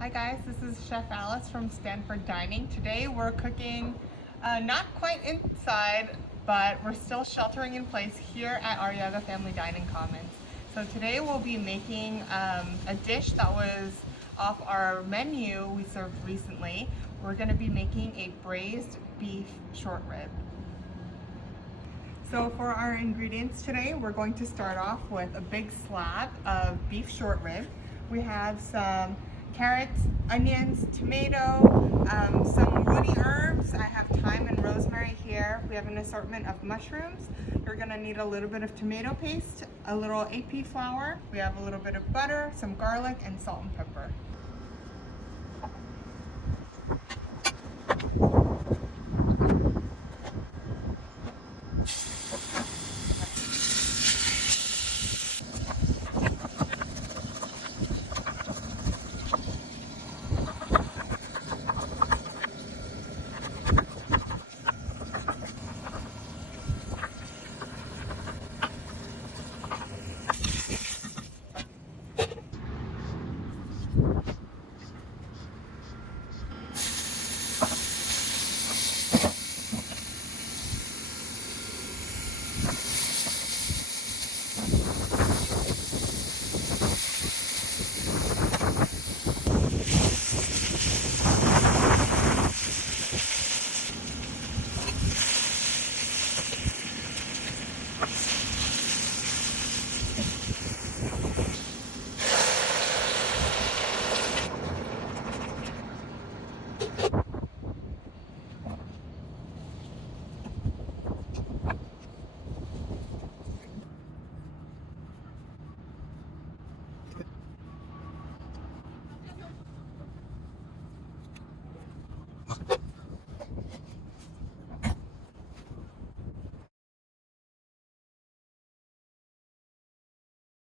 Hi guys, this is Chef Alice from Stanford Dining. Today we're cooking not quite inside, but we're still sheltering in place here at Arriaga Family Dining Commons. So today we'll be making a dish that was off our menu we served recently. We're going to be making a braised beef short rib. So for our ingredients today, we're going to start off with a big slab of beef short rib. We have some carrots, onions, tomato, some woody herbs. I have thyme and rosemary here. We have an assortment of mushrooms. You're gonna need a little bit of tomato paste, a little AP flour. We have a little bit of butter, some garlic, and salt and pepper.